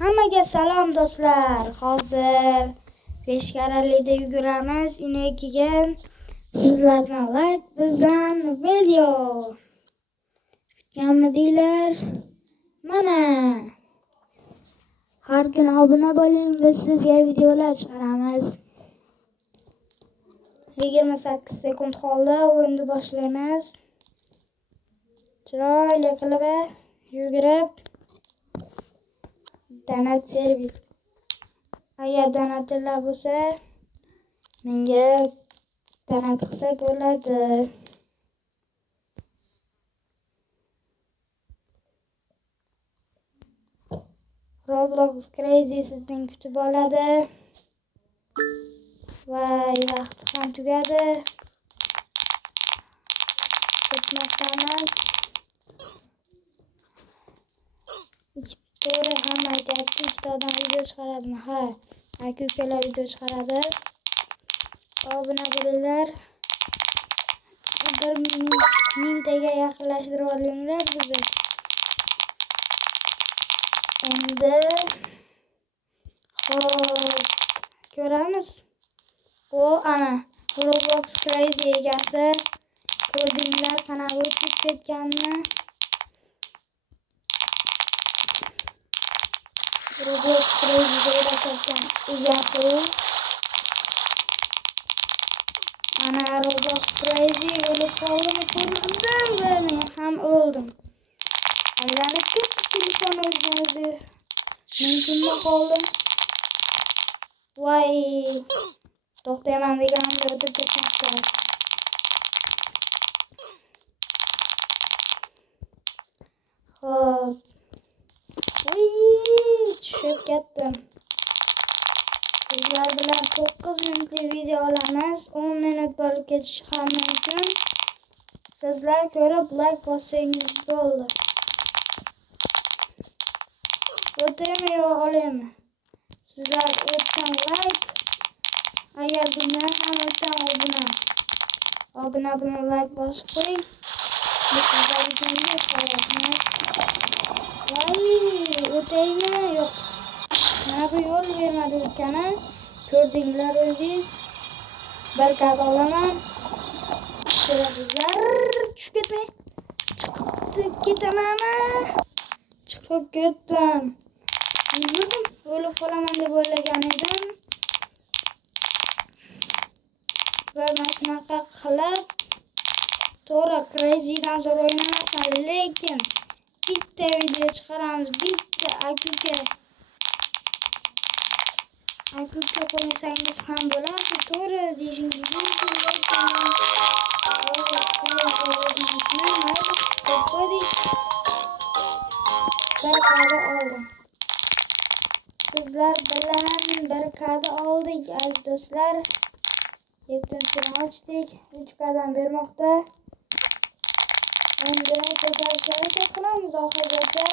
Hammaga salom do'stlar. Hozir peshkaralida yuguramiz. Inegiga sizlardan like, bizdan video. Kutganmidinglar? Mana. Har kuni obuna bo'ling, biz sizga videolar chiqaramiz. 28 sekund qoldi. O'yinni boshlaymiz. Chiroyli qilib yugurib donat servis. Agar donatlar bo'lsa, menga donat qilsa bo'ladi. Roblox Crazy sizning kutib oladi. Voy, vaqti ham tugadi. Ketmoqdamiz. To'g'ri, hamma aytyapti, ikkita odam video chiqaradimi? Ha, aka-ukalar video chiqaradi. Obuna bo'linglar. 1000taga yaqinlashtirib olinglar bizni. Endi xo'p, ko'ramiz. O, ana Roblox Crazy egasi. Ko'rdinglar qanaqa o'tib ketganini? Roblox Crazy'ga o'rgatgan egasi. Ana Roblox Crazy o'lib qoldimi? Ko'rdim va men ham o'ldim. Aylanib ketdi telefon o'zi. Men kimda qoldim? Voy, to'xtayman deganimda o'tib ketmoqda. Xo'p. Voy, tushib ketdim. Sizlar bilan 9 minutlik video olamiz. 10 minut bo'lib ketishi ham mumkin. Sizlar ko'rib like bossangiz bo'ldi. O'taymi yo olaymi? Sizlar o'tsam like, agar bundan ham o'tsam obuna bilan like bosib qo'ying. Biz sizlar uchun video chiqaryapmiz. Voy, o'taymi? Yo'q. Mana bu yo'l bermadi o'tgani. Ko'rdinglar o'zingiz. Bir kat olaman. Ko'rasizlar. Tushib ketmay. Chiqib ketamanmi? Chiqib ketdim. Yurdim. O'lib qolaman deb o'ylagan edim. Va mana shunaqa qilib to'g'ri Crazy'dan zo'r o'ynamasman, lekin bitta video chiqaramiz. Bitta aka qo'ysangiz ham bo'lardi. To'g'ri deyishingiz mumkin, lekin bir kadi oldim. Sizlar bilan bir kadi oldik aziz do'stlar. 7-ni ochdik. 3 qadam bermoqda. Endi ko'tarishga harakat qilamiz oxirigacha.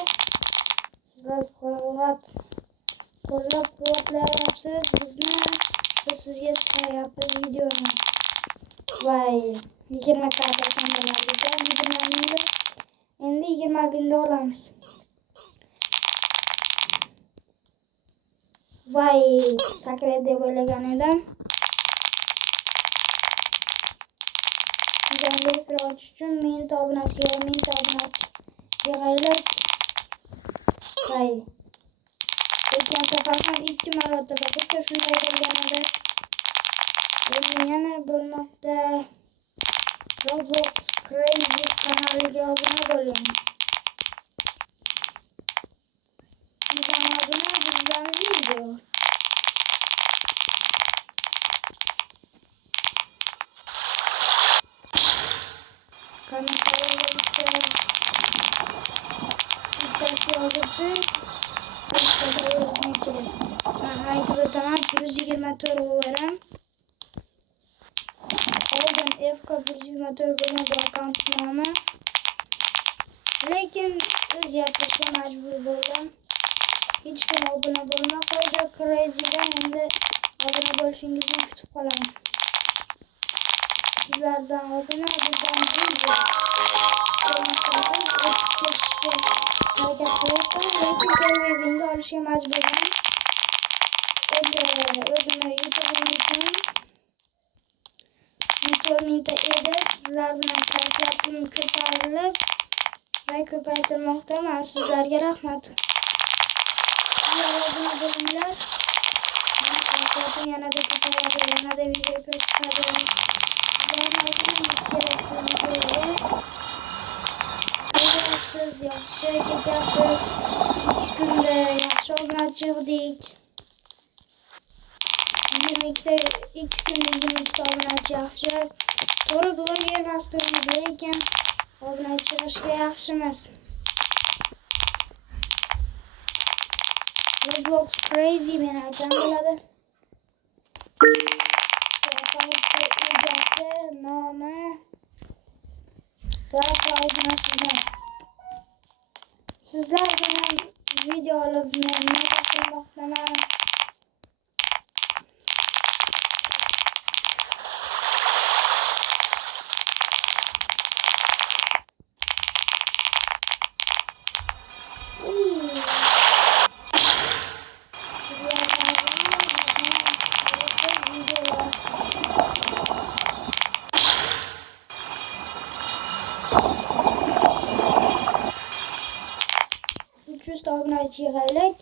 Sizlar qo'llab-quvvatlayapsiz bizni. Biz sizga chiqaryapmiz videoni. Voy, 20 karta sandalarga 20 mingda. Endi 20 mingda olamiz. Voy, sakrat deb o'ylagan edim. Jonli efir ochish uchun 1000 ta obunachiga 1000 ta obunachi yig'aylik. Voy. O'tgan safar ham 2 marotaba xuddi shunday bo'lgan edi. Endi yana bo'lmoqda. Roblox Crazy kanaliga obuna bo'ling. Bizdan obuna, bizdan video. Kommentariyada bittasi yozibdi. Aytib o'taman, 124 o'verim. Oldin FK 124 bo'lgan bu akkaunt nomi. Lekin o'zgartirishga majbur bo'ldim. Hech kim obuna bo'lmay qo'ydi. Crazy'dan endi obuna bo'lishingizni kutib qolaman. Sizlardan obuna, bizdan video. O'tib ketishga harakat qilyapman, lekin chiqarishga majburman. Endi o'zimni YouTube'im uchun 14 mingta edi. Sizlar bilan kayfiyatim ko'tarilib va ko'paytirmoqdaman. Sizlarga rahmat. Sizlar obuna bo'linglar. Meni kayfiyatim yanada ko'payadi, yanada video ko'p chiqadi. Sizlarni obunangiz kerak bu videoga. Ko'ryapsiz, yaxshi ketyapmiz. 2 kunda yaxshi obunachi yig'dik. 2 kunda 22 ta obunachi yaxshi. To'g'ri bloger emas turibmiz, lekin obunachi yig'ishga yaxshimiz. Roblox Crazy meni akam bo'ladi. Akkauntga egasi, nomi va obunasizlar. Sizlar bilan video olib men maza qilmoqdaman. Obunachi yig'aylik.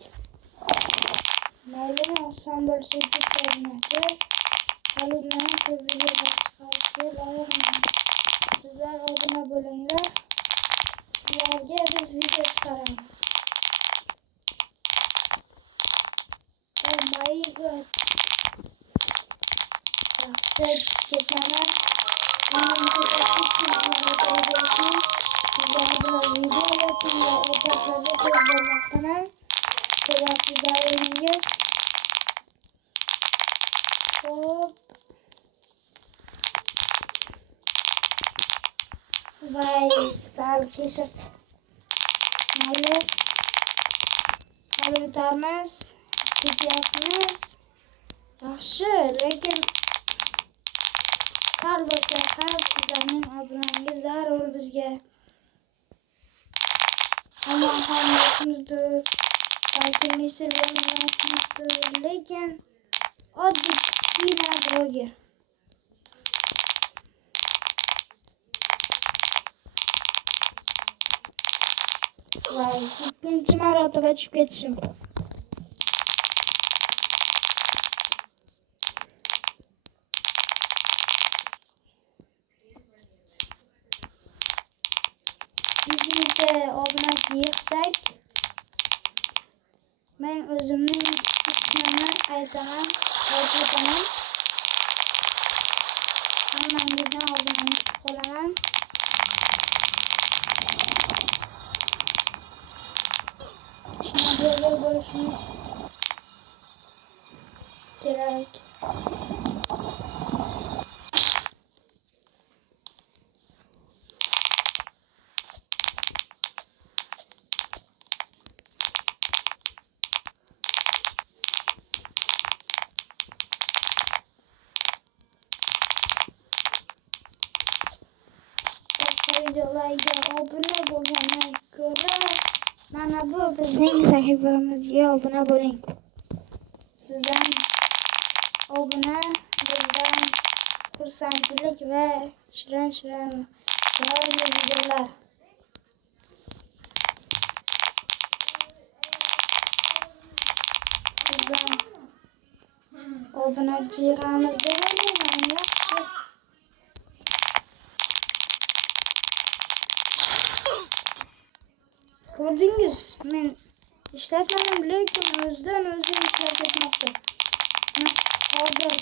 Maylimi oson bo'lsa 300 ta obunachi. Hali undan ko'p videolar chiqarishga loyiqmiz. Sizlar obuna bo'linglar. Sizlarga biz video chiqaramiz. Oh my god. Yaxshi ketaman. Sizlar bilan video yaping va etaplarga ko'p bormoqdaman. Ko'ryapsizlar o'zingiz. Hop. Voy, sal kesib. Mayli. Hali bitarmiz. Ketyapmiz. Yaxshi, lekin sal bo'lsa ham sizlarning obunangiz zarur bizga. Hamma hammasizdir. Balki Misr emasmizdir, lekin oddiy kichkina bloger. Voy, ikkinchi marotaba tushib ketishim. Obunachi yig'sak, men o'zimning ismimni aytaman. Hammangizni oldimdan kutib qolaman. Kichkina bloger bo'lishimiz kerak. Videolarga obuna bo'lgandan ko'ra mana bu bizning sahifamizga obuna bo'ling. Sizdan obuna bizdan xursandchilik va shirin chiroyli videolar. Sizdan obunachi yig'amiz deb o'ylayman. Yaxshi. Ko'rdingiz, men ishlatmadim, lekin o'zidan o'zi ishlab ketmoqda. Hozir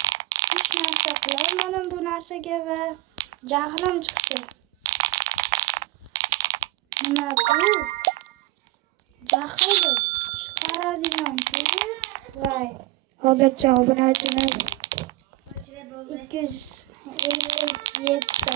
hech narsa qila olmadim bu narsaga va jahlim chiqdi. Nima bu? Jahldir. Chiqaradigan ku. Voy, hozircha obunachimiz 257 ta.